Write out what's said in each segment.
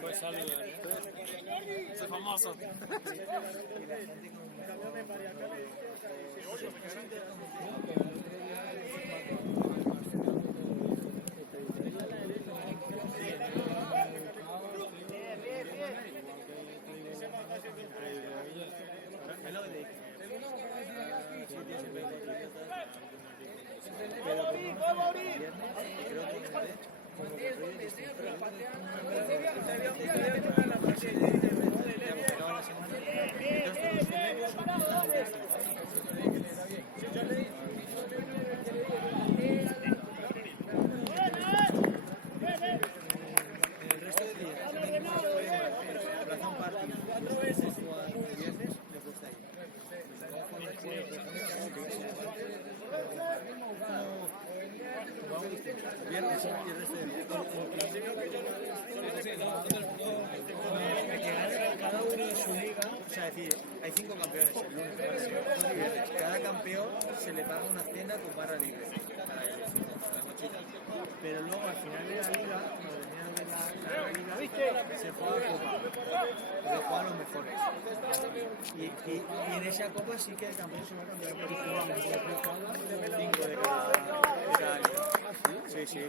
Pues saludos. Es famoso. Cada uno en su liga, o sea, es decir, hay 5 campeones el lunes, cada campeón se le paga una cena con barra libre para ellos, pero luego al final de la liga, se juega copa, se juegan los mejores, y en esa copa sí que el campeón se va a cambiar por 5 de cada liga. Sí.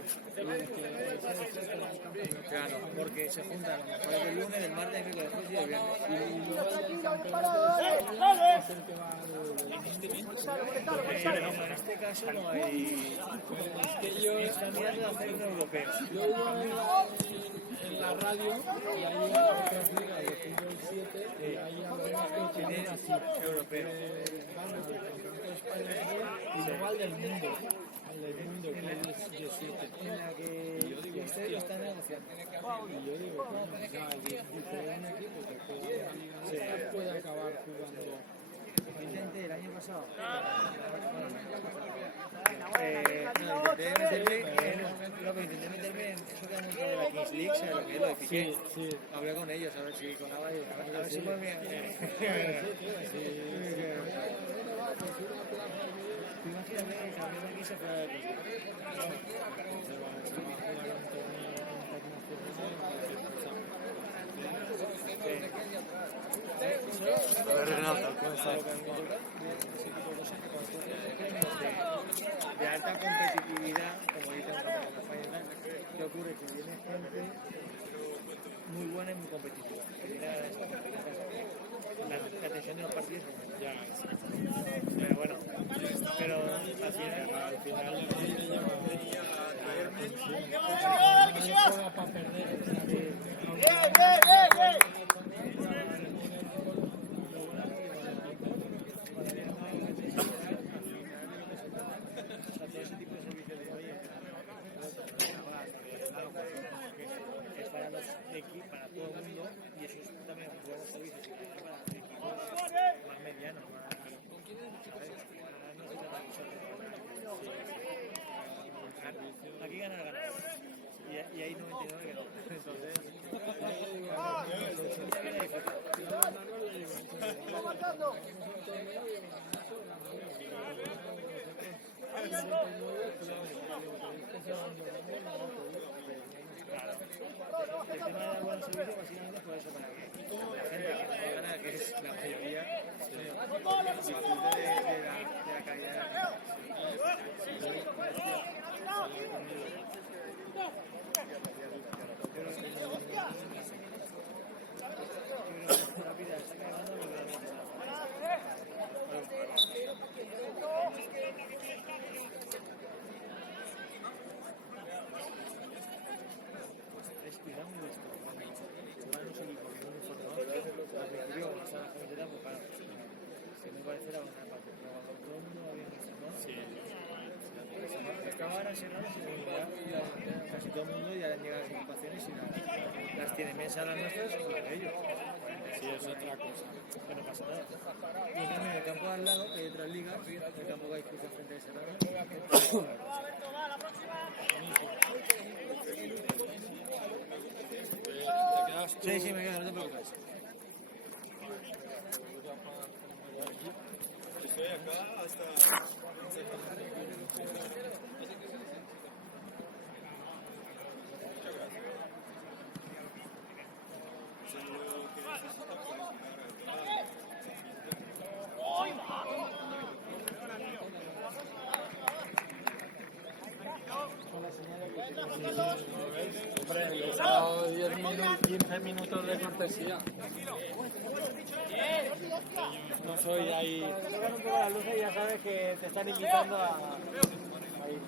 Claro, porque se juntan los mejores del lunes, del martes, del miércoles, del jueves y del viernes. En este caso no hay. Es que yo están mirando de hacer un europeo. Yo en la radio y hay otras ligas de fútbol 7 y hay algunas que tienen así Europeo. van al campeonato español y luego al del mundo que es de 7 En la que ustedes lo están negociando. y yo digo o sea, dice un equipo que juega en la liga puede acabar jugando. Yo intenté el año pasado. Intenté meterme en eso que han montado de la Kings League, ¿sabes lo que es lo de Piqué? Sí. Hablé con ellos, a ver si con Ava, a ver si pueden bien. Imagínate que también aquí se fuera de Piqué. A ver, Renato, ¿cómo estás? De alta competitividad, como dicen en la Final, ¿qué ocurre? Que viene gente muy buena y muy competitiva. La atención de los partidos Ya, pero bueno, al final juega para perder. 99 que no. Entonces, el tema de dar buen servicio básicamente fue eso, para que la gente que no gana, que es la mayoría, disfrute de la calidad de la casi todo el mundo ya han llegado a las ocupaciones y las tiene mesa las nuestras y para ellos. Sí, es otra cosa. Que no pasa nada. Y en cambio en el campo de al lado, que hay otras ligas, en el campo que hay justo frente de Serrano. Sí, sí, me quedo, no te preocupes. Estoy acá hasta... Hombre, les he dado 15 minutos de cortesía. No soy ahí. Tocan un poco las luces y ya sabes que te están invitando a ir.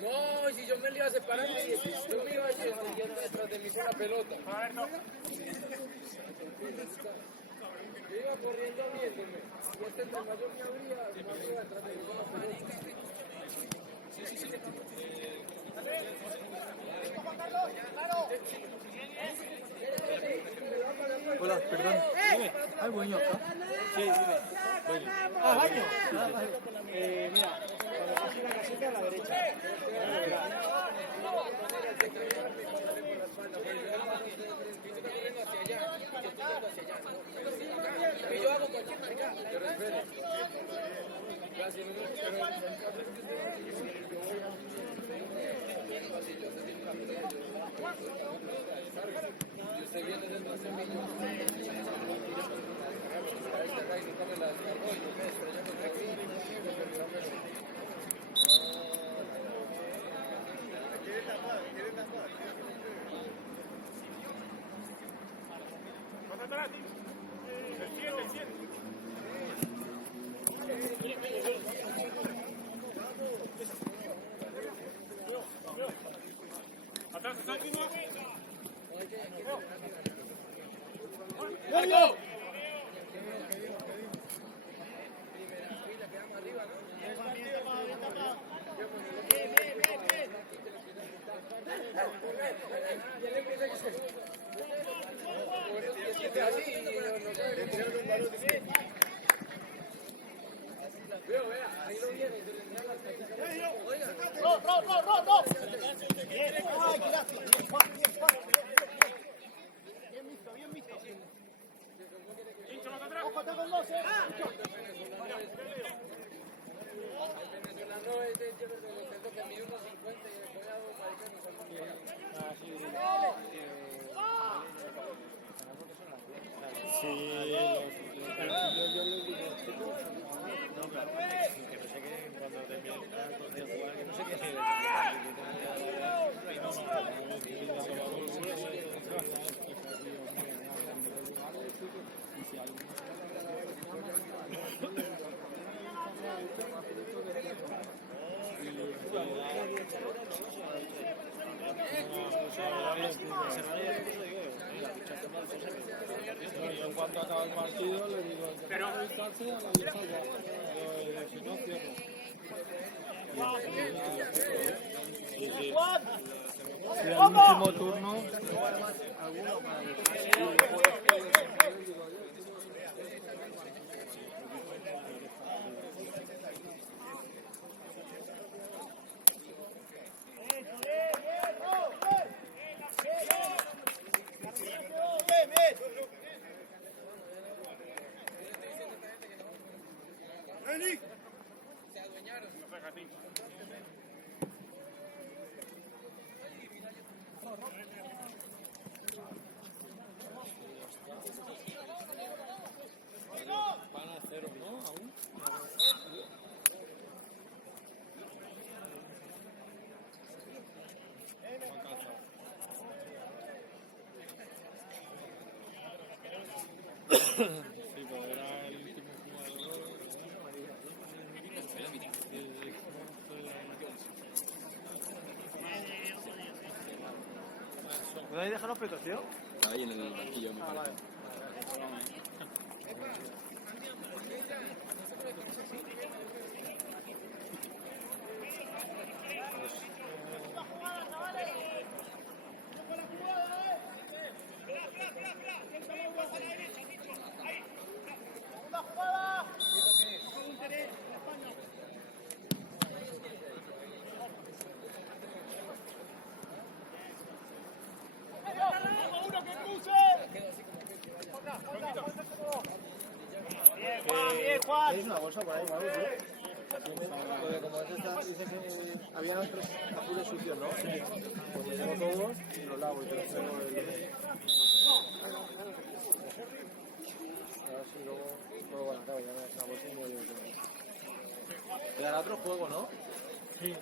No, si yo me le iba a separar, yo me iba a ir detrás de mí con la pelota. Yo iba corriendo viéndome. Y este entre mayor me abría, más iba detrás de mí con la pelota. Hola, perdón. Dime, ¿hay baño acá? Sí, dime. Ah, baño. Mira, cuando estás en la casita a la derecha. Y yo hago cualquier marca, pero espere. Y usted viene dentro de mí. Yo en cuanto acaba el partido le digo, a la distancia, a la distancia. Si no, cierro. Y el último turno... Van a cero, ¿no? Aún. Sí, pues era el último jugador. ¿Podéis dejar los petos, tío? Ahí en el banquillo, me parece. ¿Tenéis una bolsa por ahí, ¿vale? Porque como dices que había otros azules sucios, ¿no? Pues me llevo todos y los lavo y te los pego a ver si luego van a acabar, ya me das una bolsa y me llevo todo. Y ahora otro juego, ¿no? Sí.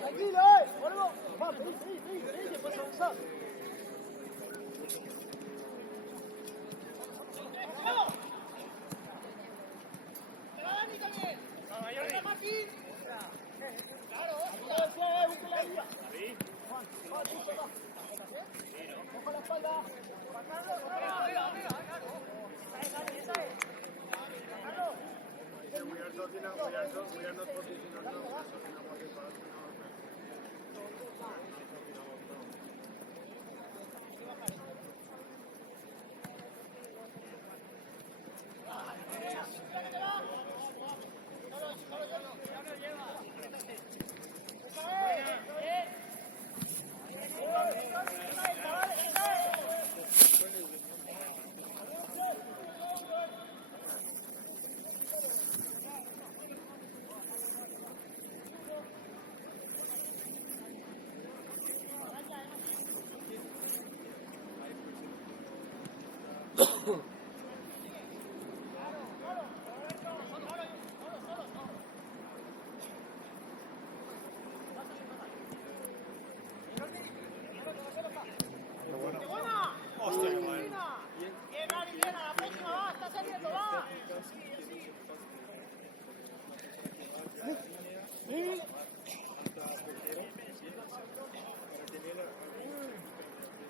Tranquilo, vuelvo. Va, vení, que puedes avanzar.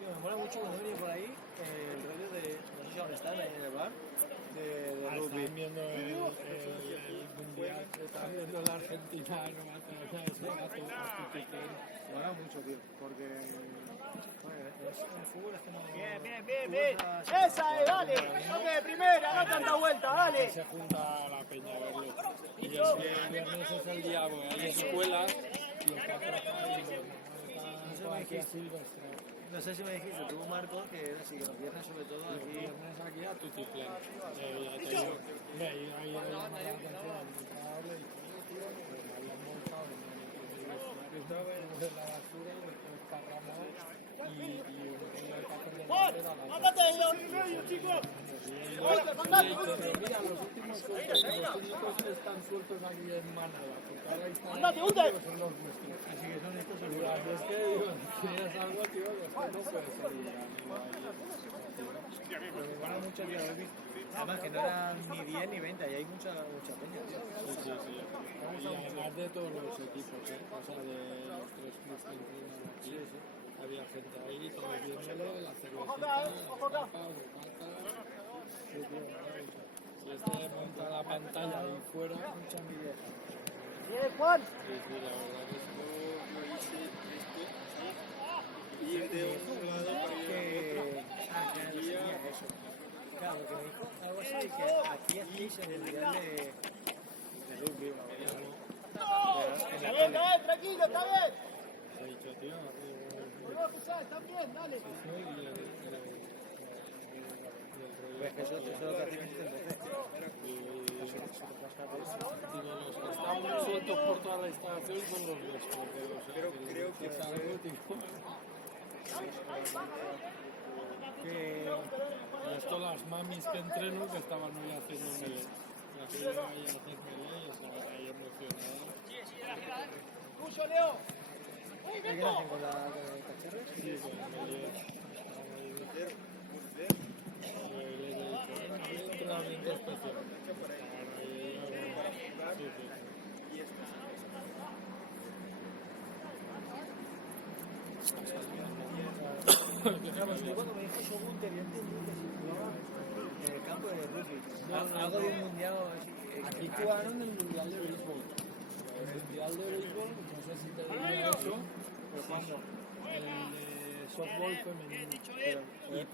Me mola mucho cuando venía por ahí el rollo de, no sé si aún están ahí en el bar, de rugby. Están viendo el mundial, están viendo la Argentina, no me hace ese gato. Mola mucho, tío, porque el fútbol es como... Bien. Esa es, dale. Toque de primera, no tanta vuelta, dale. Se junta la peña a verlo. Y el viernes es el día, porque hay escuelas y los cuatro eso me dijiste, no sé si me dijiste tú, Marco, que era así, que los viernes sobre todo Los aquí... viernes aquí a Tutiplén. Ya te digo, me he ido ahí a llamar la atención al entrenador, le he dicho, tío, que me habían montado en el vestuario de la basura y me he esparramado y uno de capos de la bandera la ¡Mátate de los medios, chicos! mira, los últimos sueltos, los únicos que están sueltos aquí en Manada, porque ahora están ¡Ándate, hunde! son los nuestros. Así que son estos seguros. Es que digo, si es algo, tío, después no puede ser pero me van mucho día de visto. Además que no eran ni 10 ni 20, ahí hay mucha peña, tío. Sí. Y además de todos los equipos, ¿eh? O sea, de los 3 clubes que entrenan aquí, había gente ahí, todos viéndolo, la cervecita, las tapas, de patas. Sí, tío, maravilla. Si este monta la pantalla ahí fuera, mucha envidia. ¡Viene Juan! Sí, la verdad que esto lo hice Y de otro lado, que decía eso. Claro, que me dijo algo así, que aquí hacéis el mundial de rugby o algo así. Está bien, tranquilo, está bien. he dicho, tío, Vuelvo a acusar, está bien, dale. Pues que eso es lo que hacemos entonces. Digo, los que están sueltos por toda la instalación son los nuestros. Creo que es algo, tío. Que esto las mamis que entreno que estaban hoy haciendo melee. La que iba ahí a hacer melee y estaban ahí emocionadas. Tuyo, Leo. ¿Qué hacen con el cacharro? Sí, con el melee. Entrenamiento especial. Cuando me dijo eso, Gunter, yo entendí que se jugaba en el campo de rugby. Algo de un mundial o así. Aquí jugaron el mundial de béisbol. El mundial de béisbol, no sé si te diría eso, pero vamos, el de softball femenino.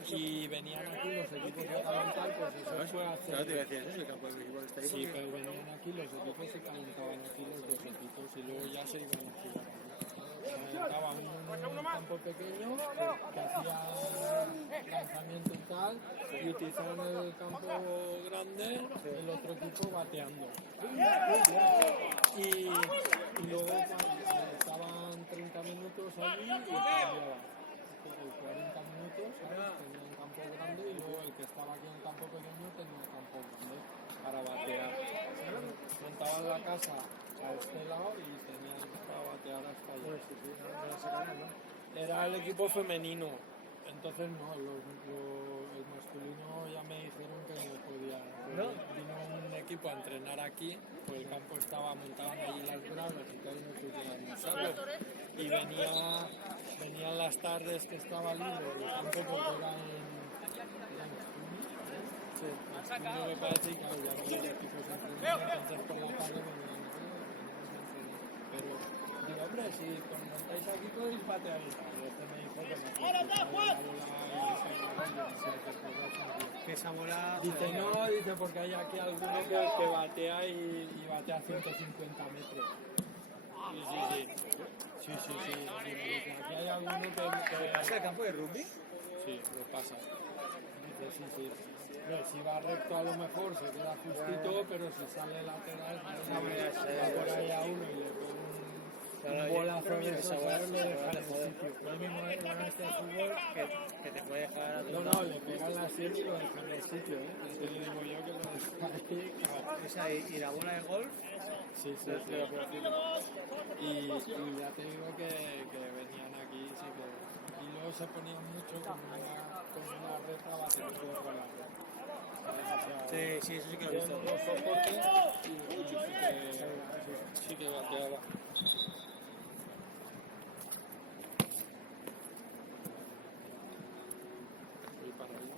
Y venían aquí los equipos que calentaban, pues eso fue hace... Claro, te iba a decir eso, el campo de béisbol está ahí. Sí, pero venían aquí los equipos y calentaban aquí los dos equipos y luego ya se iban a jugar. Calentaban un campo pequeño que hacía lanzamiento y tal y utilizaban el campo grande, el otro equipo bateando. Y luego estaban 30 minutos allí y cambiaban. 40 minutos, ¿sabes? Tenían campo grande y luego el que estaba aquí en campo pequeño tenía campo grande para batear. Montaban la casa a este lado y tenían para batear hasta allá. Era el equipo femenino, entonces no, el masculino ya me dijeron que no podía. Vino un equipo a entrenar aquí, pues el campo estaba montado allí las gradas y tal, no podían usarlo. Y venían las tardes que estaba libre el campo porque era en junio me parece, y claro, ya no había equipos entrenando, entonces por la tarde venían aquí. Pero digo, hombre, si cuando estáis aquí podéis batear y tal. Este me dijo que no. Que esa bola... Dice, no, dice, porque hay aquí alguno que batea y batea a 150 metros. Sí. Dice, aquí hay alguno que ¿Pasa el campo de rugby? Sí, lo pasa. Dice, sí. Pero si va recto a lo mejor se queda justito, pero si sale lateral, va por ahí a uno y le pone un bolazo de eso, ¿sabes? Lo deja en el sitio. Lo mismo es con este fútbol que te puede dejar a No, le pegan la sien y lo deja en el sitio, ¿eh? Es que le digo yo que lo deja ahí, claro. Esa y la bola de golf. Sí. Y ya te digo que venían aquí, sí que... Y luego se ponían mucho con una reta bastante rola. Sí, eso sí que lo he visto. Los soportes y sí que bateaba. Voy para allá.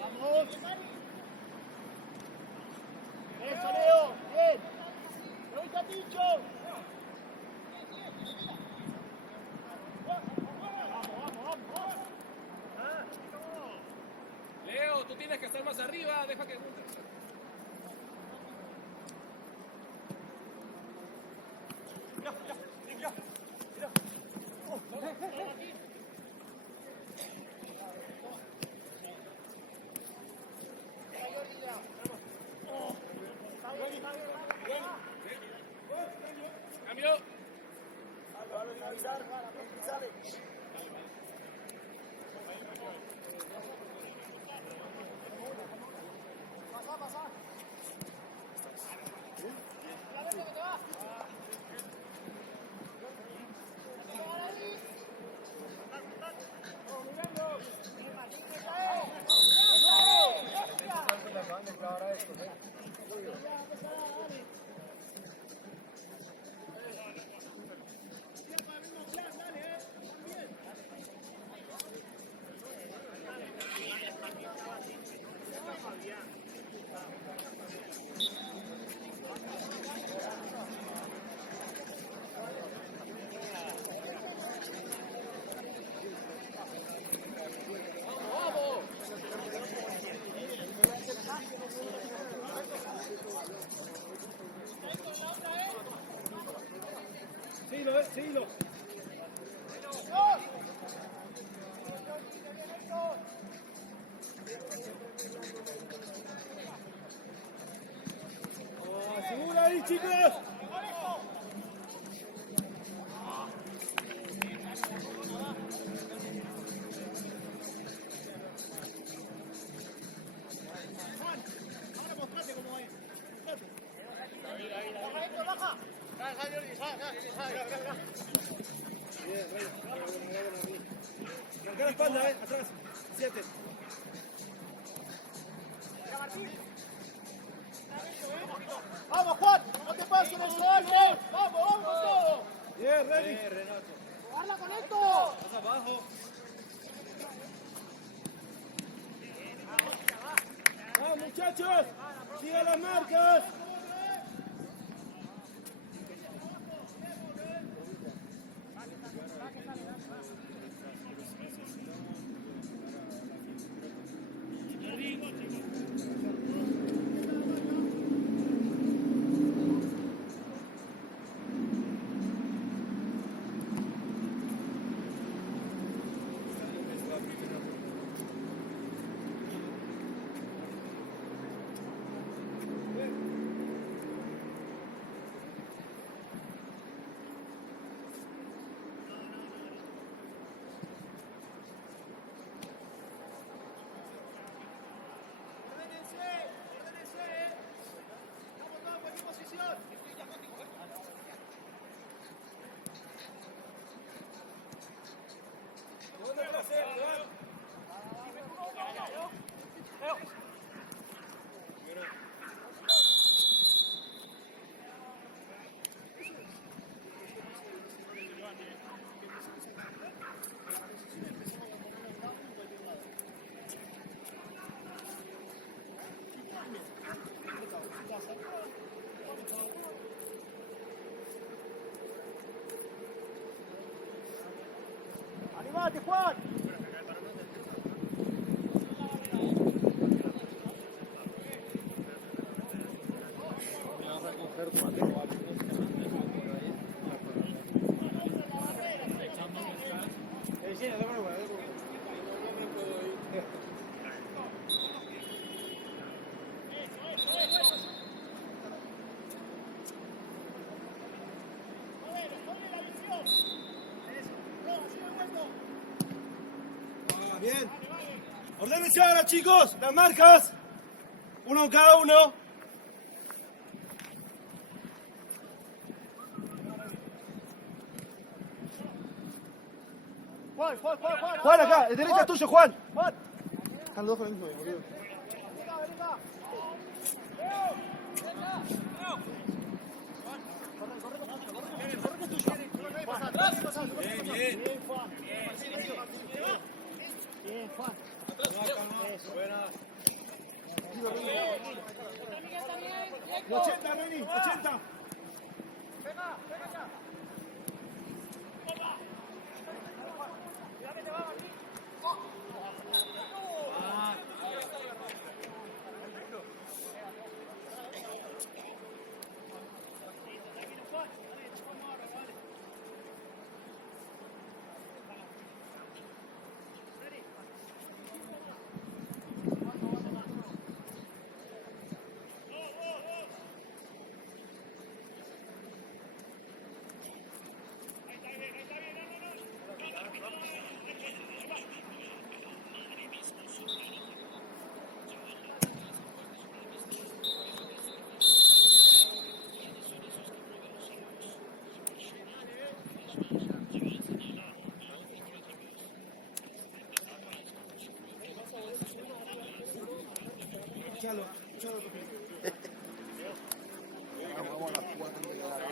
Vamos. Eso, Leo. Bien. Ahorita, Pincho. No, tú tienes que estar más arriba, deja que... Cambio. Seguilo. Segura ahí, chicos. Arranca la espalda, atrás. 7. Vamos, Juan, no te pases en el suelo. Vamos, vamos todo. Bien, ready. Renato. ¡Jugarla con esto! Más abajo. ¡Vamos, muchachos! ¡Sigan las marcas! ¡Animate, Juan! Bien. Ordénense ahora, chicos. Las marcas. Uno cada uno. Juan. Juan acá. El derecha es tuyo, Juan. Juan. Están los dos con el mismo, boludo. Bien. Bien, Juan. Buenas. 80, Reni, 80. Venga ya. Mira que te va, Martín.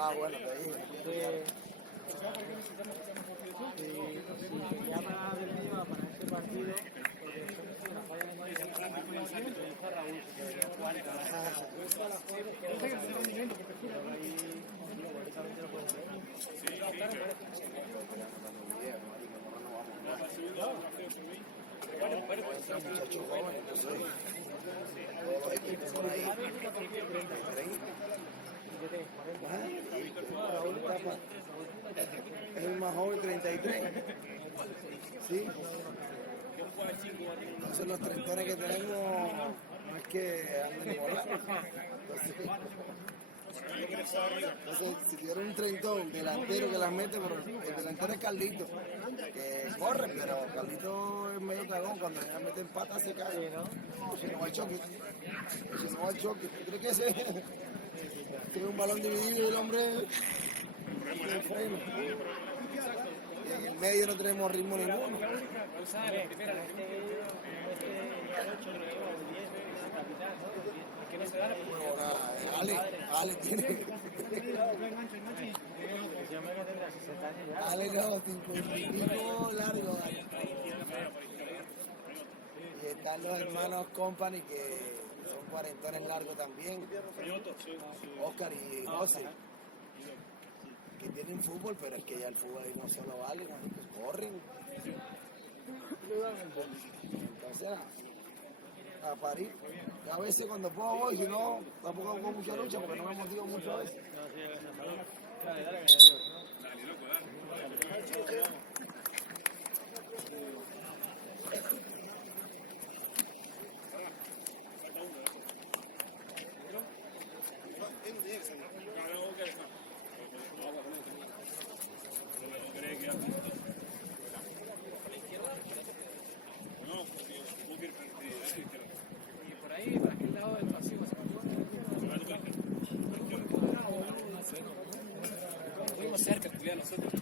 Ah, bueno, te dije. Si se llama del Niva para este partido, porque en la falla de Madrid está Raúl, que debería jugar y tal. Muchachos jóvenes, no sé. Todos los equipos por ahí. Es el más joven, 33. Sí. Entonces los trentones que tenemos no es que anden volando. Entonces, si tuviera un trentón delantero que las mete, pero el delantero es Carlito, que corre, pero Carlito es medio cagón, cuando le meten patas se cae, ¿no? Si no va al choque. Si no va al choque, ¿tú crees que ese tiene un balón dividido y el hombre tiene freno? Y en el medio no tenemos ritmo ninguno. Ale tiene. Ale no, 55 largo. Y están los hermanos Company que son cuarentones largos también. Oscar y José. Que tienen fútbol, pero es que ya el fútbol ahí no solo vale, ¿no? Corren. Entonces, a París. A veces cuando puedo voy, si no, tampoco hago mucha lucha porque no me motivo mucho a veces. Por ahí, para aquel lado del pasivo, estuvimos cerca, todavía nosotros.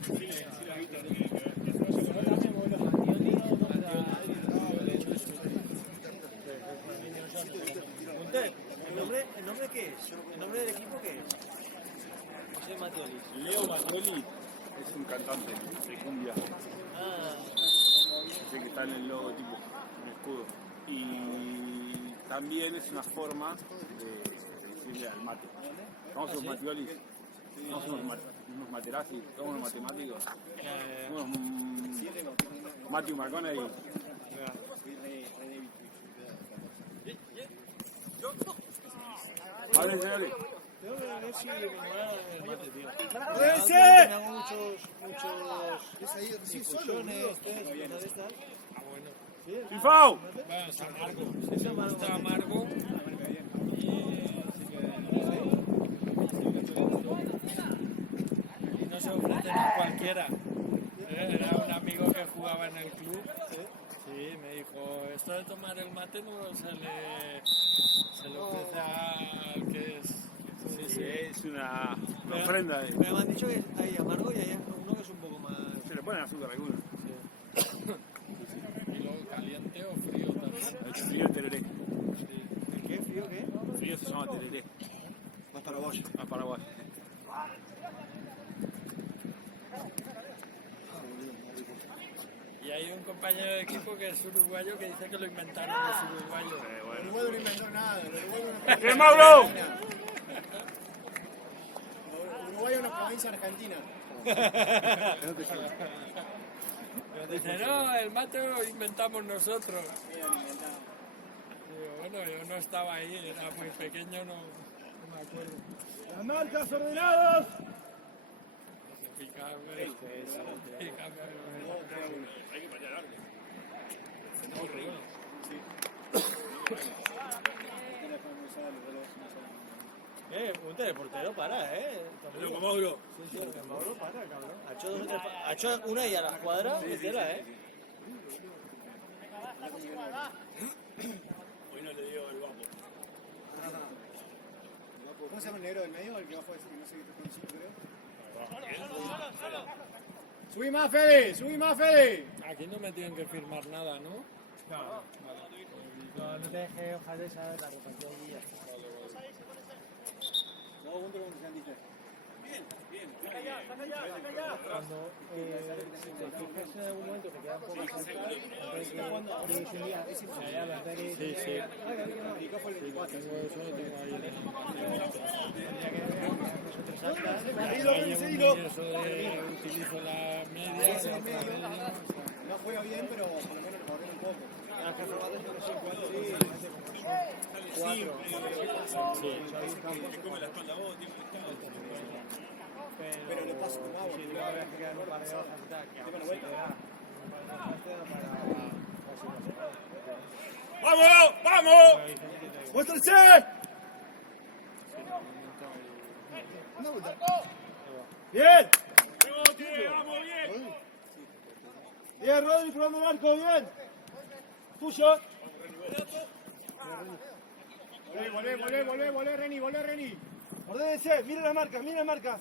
¿El nombre qué es? ¿El nombre del equipo qué es? José Mattioli. Leo Mattioli es un cantante de cumbia. Ese que está en el logotipo, en el escudo. Y también es una forma de decirle al mate. Vamos a los Mattiolis, vamos a unos Materazzi, somos unos matemáticos. Unos Matthew McConaughey. Vale, señores. Tengo que ver si me mola el mate, tío. ¡Ese! Tengo muchos discusiones, cosas de estas. ¡Fifao! Bueno, está amargo. Está amargo. Y no se ofrece a cualquiera. Era un amigo que jugaba en el club. Sí, me dijo, esto de tomar el mate no se le ofrece al que es... Sí, es una ofrenda. Pero me han dicho que hay amargo y hay uno que es un poco más... Se le ponen azúcar a algunos. Y luego caliente o frío también. El frío tereré. ¿El qué? ¿Frío qué? El frío se llama tereré. Más paraguayo. A Paraguay. Y hay un compañero de equipo que es uruguayo que dice que lo inventaron los uruguayos. El Uruguay no inventó nada. El ¡Eh, Mauro! Uruguay es una provincia argentina. Dice, no, el mate lo inventamos nosotros. Digo, bueno, yo no estaba ahí, era muy pequeño, no me acuerdo. Las marcas ordenadas. Ponte de portero, para, Pero Mauro. Sí, el Mauro para, cabrón. Ha hecho una y a la cuadra, metela, Hoy no le dio el guapo. ¿Cómo se llama el negro del medio? El que abajo ese que no sé qué ¡Subí más, Fede! ¡Subí más, Fede! Aquí no me tienen que firmar nada, ¿no? No te dejes hojas de esa, la rotación y ya. Todo junto como se han dicho. Bien. Cuando si te fijas en algún momento te queda un poco entonces tienes un día sí, sí. Tengo eso, tengo ahí eso de utilizo la media, No juega bien, pero por lo menos lo corre un poco. Pero le paso con agua. Si no, habrá que quedar un par de hojas y tal. Que ahora se queda ¡Vamos! ¡Vamos! ¡Muéstrense! ¡Bien! ¡Vamos, bien! Bien, Rodri, probando el arco, bien. Tuyo. Volvé, Reni. Ordénense, miren las marcas.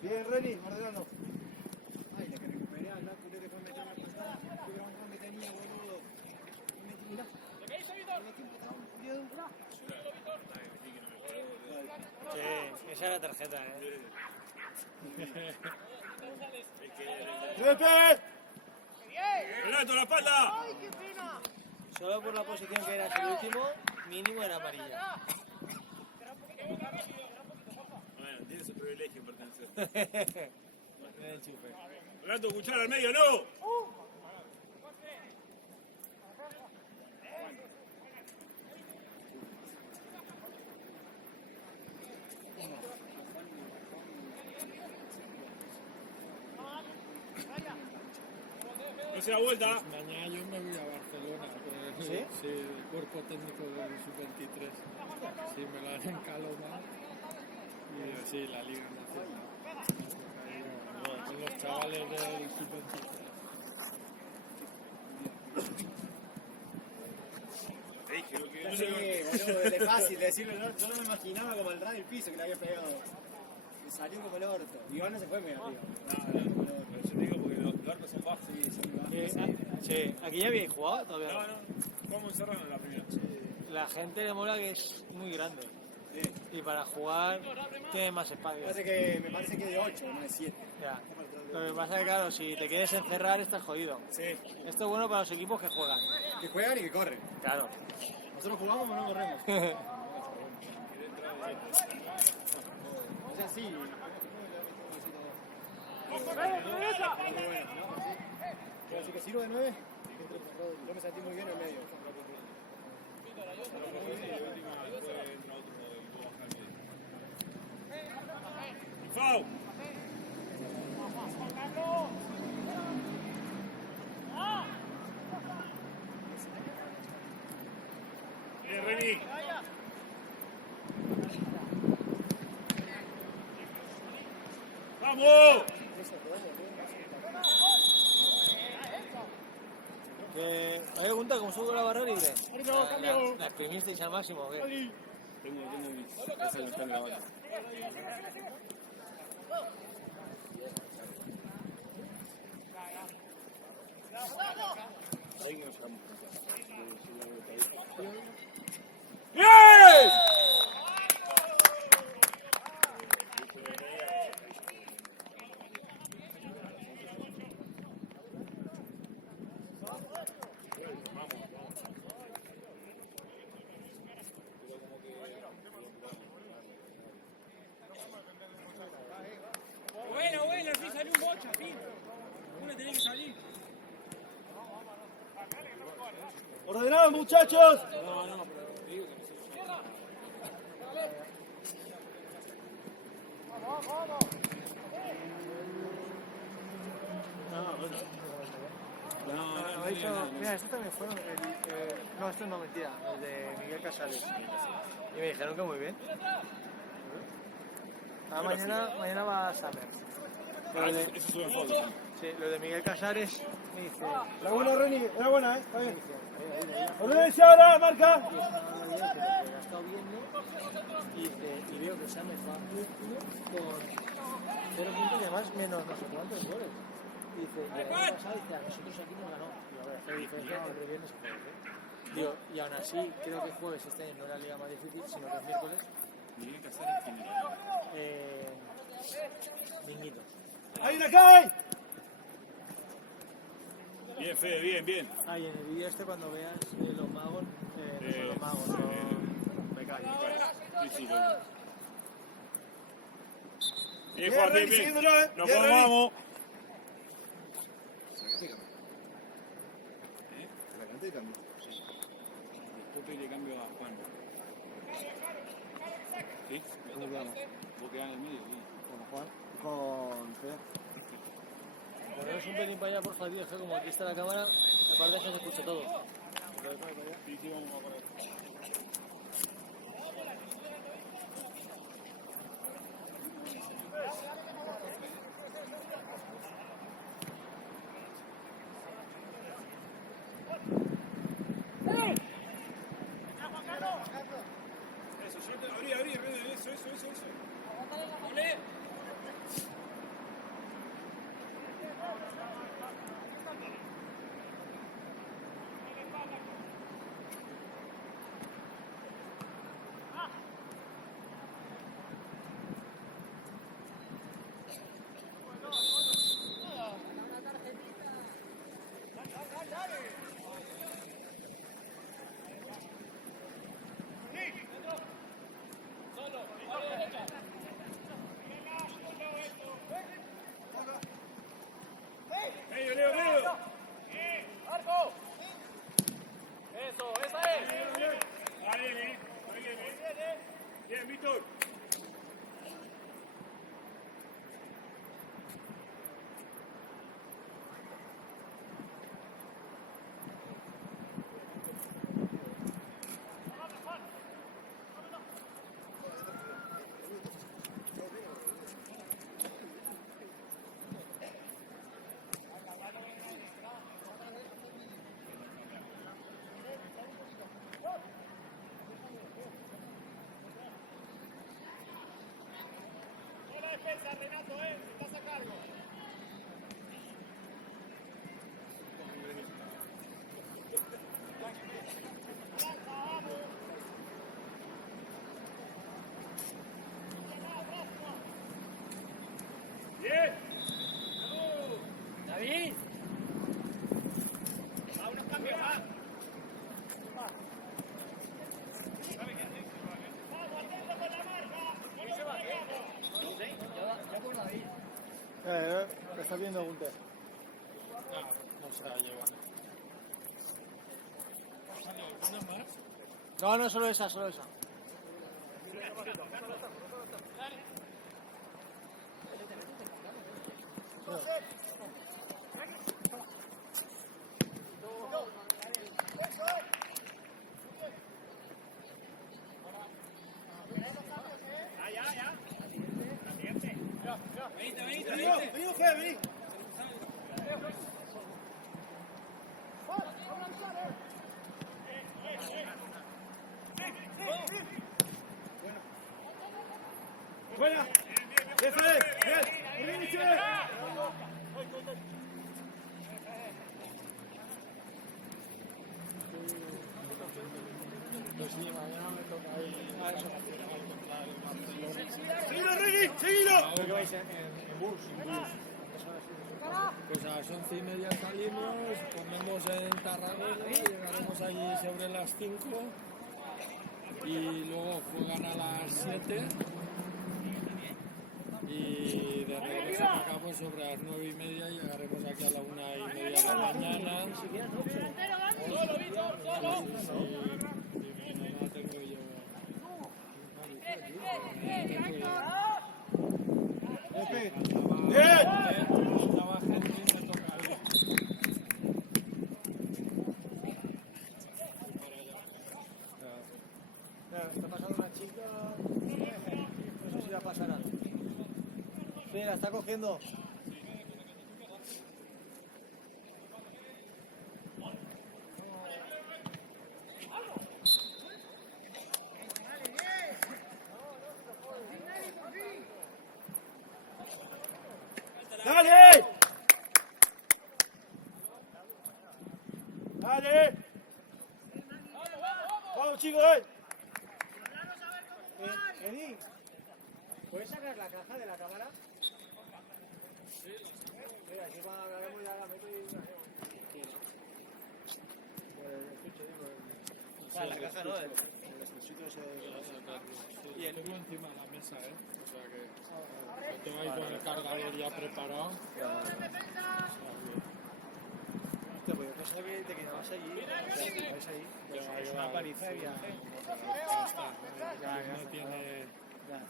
Bien, Reni, ordenando. Ay, la que recuperé al Naco, le dejó meter una costada. Qué bronco me tenía, boludo. Mirá. Sí, esa es la tarjeta, ¡Renato, la espalda! Solo por la posición que era el último, mínimo era amarilla. Bueno, tiene su privilegio pertenecer. Mira el chupe. Renato, cuchara al medio, no. No se da vuelta. mañana yo me voy a Barcelona con el, el cuerpo técnico del Sub-23. Sí, me lo han encalomado. Y sí, la Liga Nacional. Con los chavales del Sub-23. Sí, boludo, es fácil decirlo, yo no me imaginaba como el radio del piso que le había pegado. Me salió como el orto. Iván no se fue muy arriba. Yo te digo porque los arcos son bajos. Sí, aquí ya habéis jugado todavía. No, jugamos encerrado en la primera. La gente le mola que es muy grande. Sí. Y para jugar tiene más espacio. Me parece que de 8, no de 7. Ya. Lo que pasa es que, claro, si te quieres encerrar, estás jodido. Sí. Esto es bueno para los equipos que juegan. Que juegan y que corren. Claro. ¿Nosotros jugamos o no corremos? Es así. Pero si te sirvo de 9, yo me sentí muy bien en medio. ¡Fau! Bien, Reni. ¡Vamos! Me pregunta cómo subo la barra libre. ¿La exprimisteis al máximo o qué? Tengo esa que está en la bala. ¡Bien! Bueno, sí salió un bocha, fin. Uno tiene que salir. ¡Ordenados, muchachos! Mira, esto también fue no, esto no, mentira, el de Miguel Casares. Y me dijeron que muy bien. Mañana va a Summer. Eso sube en foto. Sí, lo de Miguel Casares me dice... La buena, Reni, era buena, ¿eh? ¡Ordenense ahora, marca! Y veo que Summer va último con 0 puntos y además menos no sé cuántos goles. Y dice, y el año pasado dice, a nosotros aquí nos ganó. Y a ver, la diferencia entre viernes y jueves, ¿eh? Digo, y aún así, creo que jueves este año no era la liga más difícil, sino que es miércoles. Miguel Casares tiene. Bien, Fede, bien, bien. Ahí en el vídeo este cuando veas los magos, no son los magos, son becarios. Sí, sí, lo vi. Bien, Juan, bien, bien. Nos vamos. Adelante y cambio. Después le cambio a Juan. ¿Sí? Vos quedás en el medio, sí. Con Juan, con Fede. Poneros un pelín para allá, por favor, que como aquí está la cámara, aparte que se escucha todo. Sí, sí, vamos a poner. Eso, abrí, eso. Ole. Leo. ¡Marco! Eso, esa es. Ahí viene. Bien, Víctor. Renato, estás a cargo. Bien. David. Va, unos cambios, va. ¿Estás viendo, Gunter? No se la lleva. No, solo esa. Ya. La siguiente. Venite. Vení, Fede, vení. Buena. Bien, Fede. Bien. Pues sí, mañana me toca ir a eso, Seguilo, Ricky, seguilo. ¿Por qué vais en bus? Pues a las 11:30 salimos, comemos en Tarragona, llegaremos allí sobre las 5 y luego juegan a las 7 y de regreso acá pues sobre las 9:30 llegaremos aquí a la 1:30 de la mañana. Solo, Víctor, solo. No tengo yo. Estaba gente y me toca ir. Está pasando una chica. No sé si la pasará. Sí, la está cogiendo. ¡Dale! ¡Dale! ¡Vamos, chicos! Eddie, ¿puedes sacar la caja de la cámara? Mira, aquí cuando hablaremos ya la meto y... Ah, la caja no, el expresito ese de... Y el tengo encima de la mesa, o sea que lo tengo ahí con el cargador ya preparado. Hostia, pues yo pensaba que te quedabas allí, ¿sabes ahí? Es una paliza de viaje. No tiene,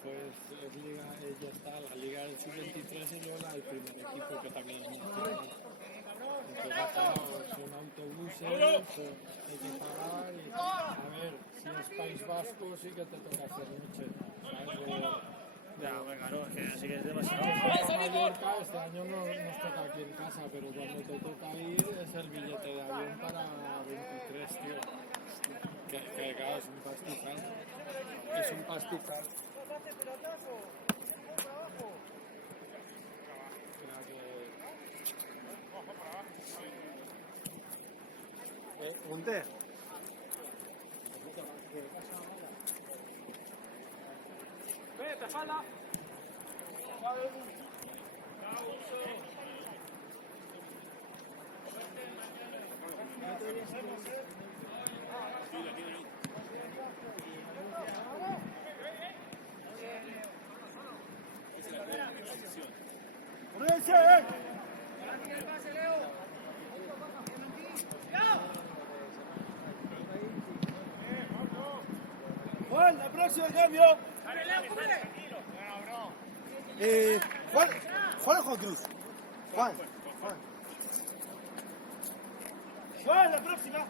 pues es liga, ya está, la liga del sub-23 y yo la del primer equipo que también es nacional. Entonces, claro, son autobuses, hay que pagar y a ver, si es País Vasco sí que te toca hacer noche, ¿sabes? Ya, bueno, claro, es que así que es demasiado. Mallorca, este año no nos toca aquí en casa, pero cuando te toca ir es el billete de avión para 23, tío. Que claro, es un pastizal. Es un pastizal. ¿Punte? Vete, espalda. Juan, la próxima cambio. Juan o Juan Cruz. Juan. Juan, la próxima.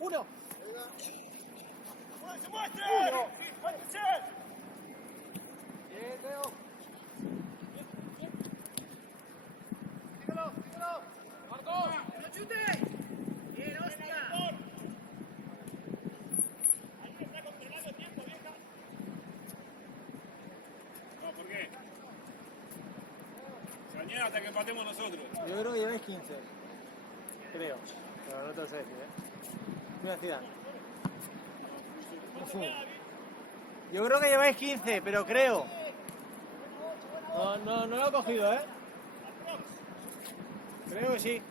Uno. No, ¿por qué? Se añade hasta que empatemos nosotros. Yo creo que lleváis 15. Creo. Pero no te lo sé decir, Mira, Zidane. Yo creo que lleváis 15, pero creo. No lo he cogido, Creo que sí.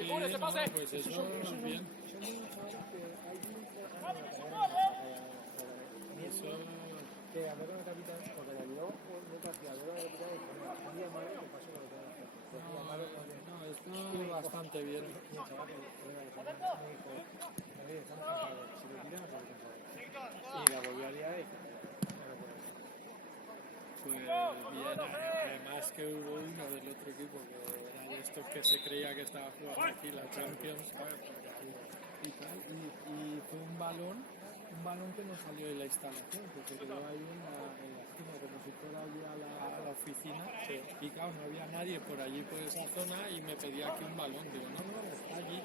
Sí, no, pues eso, bien. Son unos chavales que hay Eso, que hablé con el capitán, porque le dio un partido, hablé con el capitán y dijo, mira, un día malo que pasó lo que tengo que hacer. Un día malo porque... no, está bastante bien. Y el chaval me dijo, David, estamos cansados, si lo tiras, no estamos cansados. Y la volvió a liar y dije, no lo puedo hacer. Pues bien, además que hubo uno del otro equipo que era de estos que se creía que estaba jugando aquí la Champions, ¿sabes? Y tal, y fue un balón que no salió de la instalación, que se quedó ahí en la esquina, como si fuera allí a la oficina, y claro, no había nadie por allí por esa zona y me pedía aquí un balón, digo, no, está allí,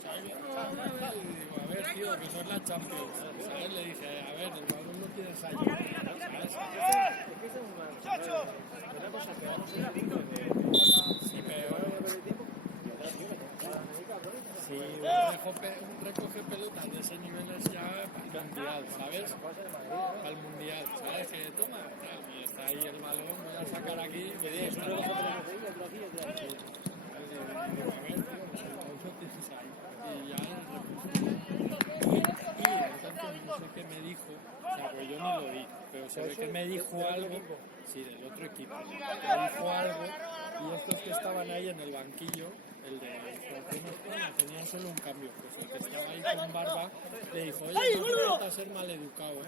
¿sabes? Y digo, a ver, tío, que no es la Champions, ¿sabes? Le dije, a ver, el balón lo tienes allí, ¿sabes? Es que eso es una cosa que vamos a ir Sí, pero... Sí, un recoge pelotas de ese nivel es ya para el mundial, ¿sabes? Para el mundial, ¿sabes? Que toma, tal, y está ahí el balón, voy a sacar aquí, me dice, está la a ver, tío, lo tienes ahí. Y ya y entonces no sé qué me dijo, o sea, pues yo ni lo vi, pero se ve que me dijo algo, sí, del otro equipo, me dijo algo, y estos que estaban ahí en el banquillo, el de Selección España, tenían solo un cambio, pues el que estaba ahí con barba le dijo, oye, no te falta ser maleducado,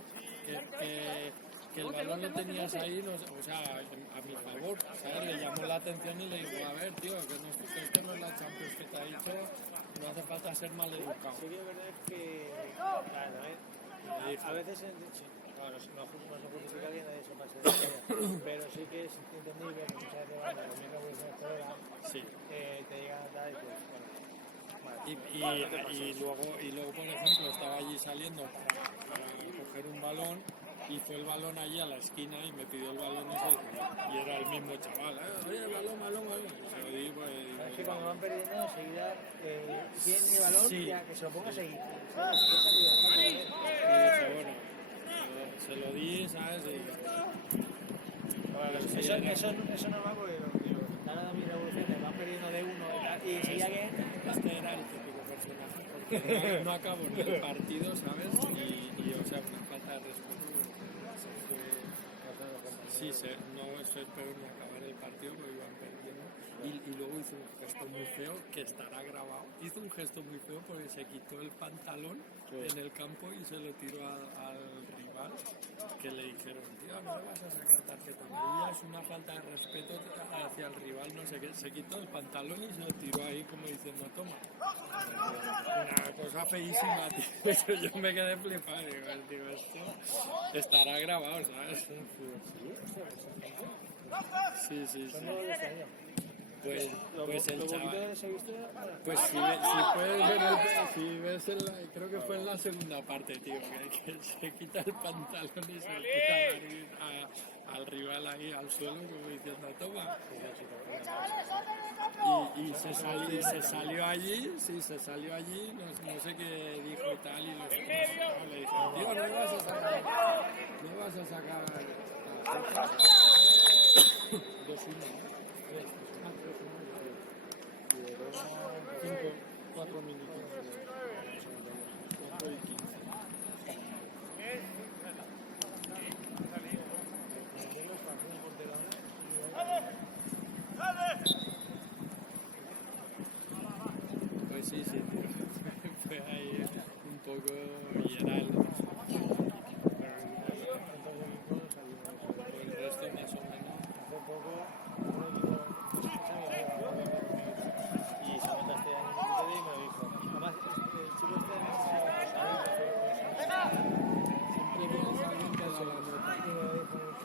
que el balón lo tenías ahí, no, o sea, a mi favor, ¿sabes? Le llamó la atención y le dijo, a ver, tío, que esto no es la Champions que te ha dicho, no hace falta ser maleducado. Sí que es verdad que, claro, a veces, claro, no justifica que nadie se pase de ella, pero sí que es entendible que muchas veces cuando la misma evolución escolar Sí. te llegan a tal y pues, bueno, vale. Y luego, por ejemplo, estaba allí saliendo para coger un balón y fue el balón allí a la esquina y me pidió el balón y era el mismo chaval. Oye, el balón. Y se lo di, pues, Es que cuando van perdiendo enseguida tienen el balón Sí. ya que se lo ponga a seguir. y dije, bueno, se lo di, ¿sabes? Eso no va porque ahora da mi revolución, van perdiendo de uno y enseguida que... Este era el típico personaje, porque no acabó ni el partido, ¿sabes? Y o sea, una falta de respeto. Sí, no se esperó ni acabar el partido porque iban perdiendo. Y luego hizo un gesto muy feo, que estará grabado. Hizo un gesto muy feo porque se quitó el pantalón en el campo y se lo tiró al rival, que le dijeron, tío, no le vas a sacar tarjeta amarilla, es una falta de respeto hacia el rival, no sé qué. Se quitó el pantalón y se lo tiró ahí como diciendo, toma. Una cosa feísima, tío. Eso yo me quedé flipado, digo, esto estará grabado, ¿sabes? Sí. Pues el chaval. Pues si ves creo que fue en la segunda parte, tío, que se quita el pantalón y se lo quita al rival ahí al suelo, como diciendo, toma. Y se salió allí, no sé qué dijo y tal, y los otros le dijeron, tío, no vas a sacar 2-1, ¿no? 4 minutos. 4 y 15. Pues sí, tío. Fue ahí un poco y era el resto más o menos. Hace poco, y se mete este año y me lo dijo. Además, el chico este siempre tienes a alguien que da la nota. y me lo dijo mucho.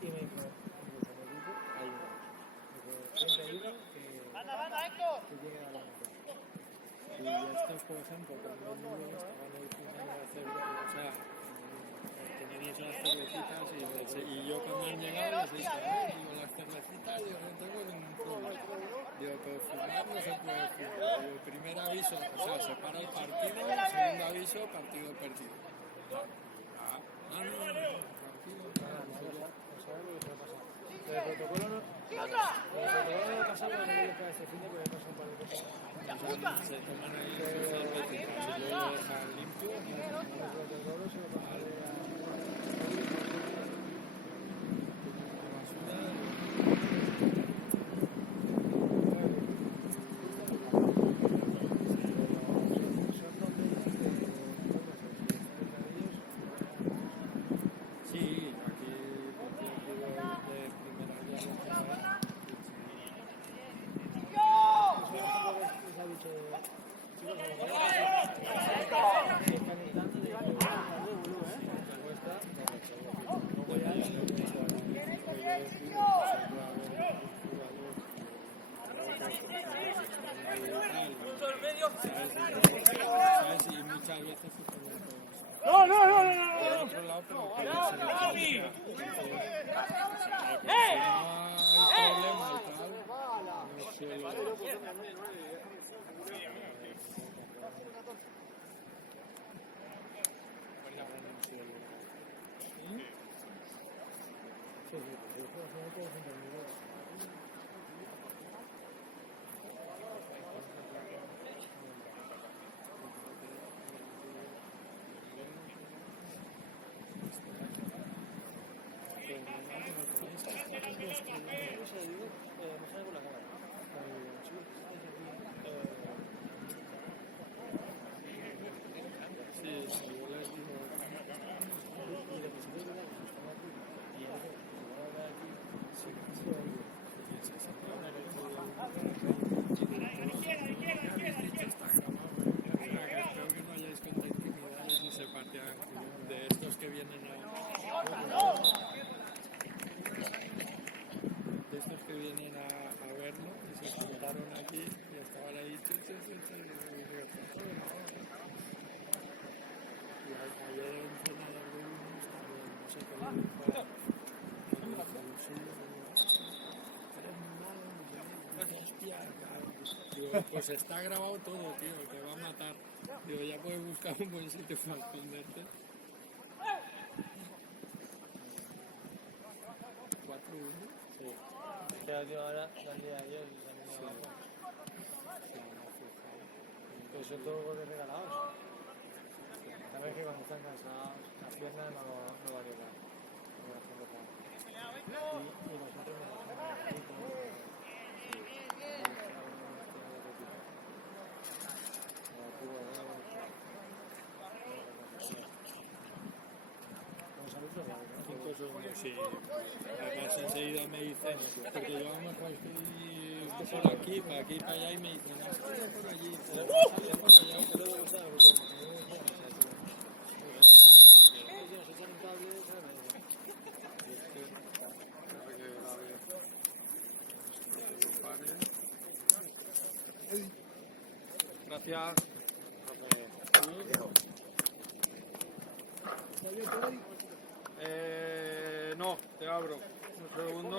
Y me dijo, Y estos, por ejemplo, cuando estaban ahí jugando a hacer, o sea, teníamos las cervecitas y yo cuando han llegado les dije, digo, las cervecitas, digo, no tengo ningún problema. Digo, pero fumar no se puede fumar. Digo, primer aviso, o sea, se para el partido, segundo aviso, partido perdido. No, tranquilo, ¿sabes lo que puede pasar? pasado no me lo este fin de porque pasa un par de cosas. Se toman ahí sus cervezas, si luego lo dejan limpio, sí, aquí de primera ya ¿sabes? Y muchas veces se ponen No, no, no, no, por no. otro lado, pero que ya se les Javi. si no hay problema y tal, no suelo... Sí, sí, yo les digo... Espero que no hayáis cuenta intimidades ni se partían de estos que vienen a verlo y se juntaron aquí y estaban ahí y ayer en zona de algunos también no sé qué le dijo digo, pues está grabado todo, tío, te va a matar. Digo, ya puedes buscar un buen sitio para esconderte. 4-1. Sí. Que la última hora, el día de ayer, pero son todos goles regalados. Sabes que cuando están cansados, las piernas no valen nada. Y nosotros nos dejamos ahí como... Sí, además enseguida me dicen, porque yo a lo mejor estoy por aquí, para aquí y para allá y me dicen, no, sale por allí, sale por allá, pero luego sabes, gracias. No, te abro. Un segundo.